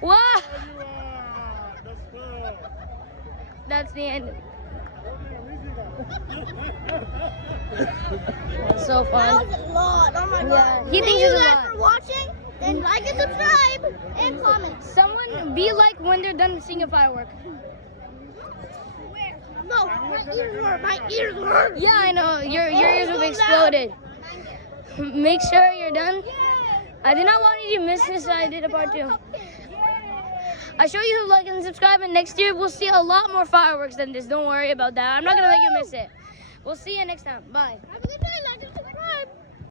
Wow. You are the squirrel. That's the end. So That fun. was a lot. Oh my Yeah, god. he thinks Thank it's you a guys lot. for watching. Then like and subscribe and comment. Someone be like when they're done seeing a firework. No, my ears hurt. My ears hurt. Yeah, I know. Your ears will be exploded. Make sure you're done. I did not want you to miss this, so I did a part 2. I show you to like and subscribe, and next year we'll see a lot more fireworks than this. Don't worry about that. I'm not gonna let you miss it. We'll see you next time. Bye. Have a good day. Like and subscribe.